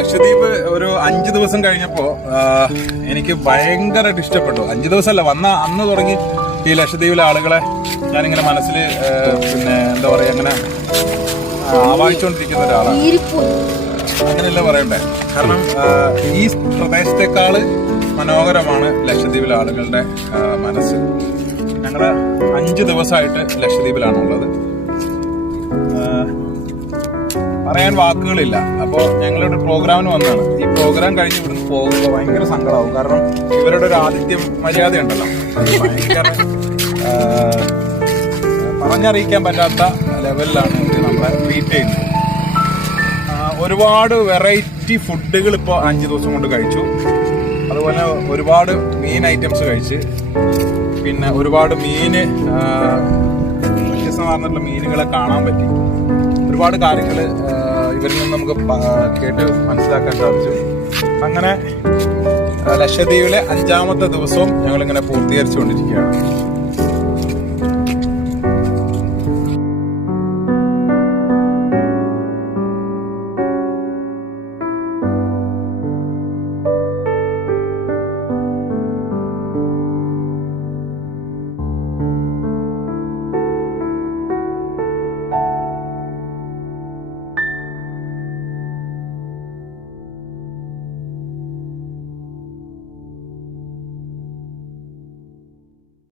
ലക്ഷദ്വീപ് ഒരു 5 ദിവസം കഴിഞ്ഞപ്പോ എനിക്ക് ഭയങ്കരമായിട്ട് ഇഷ്ടപ്പെട്ടു. 5 ദിവസമല്ല, വന്ന അന്ന് തുടങ്ങി ഈ ലക്ഷദ്വീപിലെ ആളുകളെ ഞാനിങ്ങനെ മനസ്സിൽ പിന്നെ എന്താ പറയാ അങ്ങനെ ആവാഹിച്ചുകൊണ്ടിരിക്കുന്ന ഒരാളാണ്. അങ്ങനെയല്ല പറയണ്ടേ, കാരണം ഈ പ്രദേശത്തെക്കാള് മനോഹരമാണ് ലക്ഷദ്വീപിലെ ആളുകളുടെ മനസ്സ്. ഞങ്ങള് 5 ദിവസമായിട്ട് ലക്ഷദ്വീപിലാണുള്ളത്. പറയാൻ വാക്കുകളില്ല. അപ്പോൾ ഞങ്ങളൊരു പ്രോഗ്രാമിന് വന്നതാണ്. ഈ പ്രോഗ്രാം കഴിഞ്ഞ് ഇവിടുന്ന് പോകുമ്പോൾ ഭയങ്കര സങ്കടമാവും. കാരണം ഇവരുടെ ഒരു ആതിഥ്യം മര്യാദ ഉണ്ടല്ലോ, അത് ഭയങ്കര പറഞ്ഞറിയിക്കാൻ പറ്റാത്ത ലെവലിലാണ് ഇവർ നമ്മളെ ട്രീറ്റ് ചെയ്യുന്നത്. ഒരുപാട് വെറൈറ്റി ഫുഡുകൾ ഇപ്പോൾ 5 ദിവസം കൊണ്ട് കഴിച്ചു. അതുപോലെ ഒരുപാട് മീൻ ഐറ്റംസ് കഴിച്ച്, പിന്നെ ഒരുപാട് വ്യത്യസ്തമാർന്നിട്ടുള്ള മീനുകളെ കാണാൻ പറ്റി. ഒരുപാട് കാര്യങ്ങൾ ഇവരിൽ നിന്ന് നമുക്ക് കേട്ട് മനസ്സിലാക്കാൻ സാധിച്ചു. അങ്ങനെ ലക്ഷദ്വീപിലെ 5ാമത്തെ ദിവസവും ഞങ്ങളിങ്ങനെ പൂർത്തീകരിച്ചുകൊണ്ടിരിക്കുകയാണ്.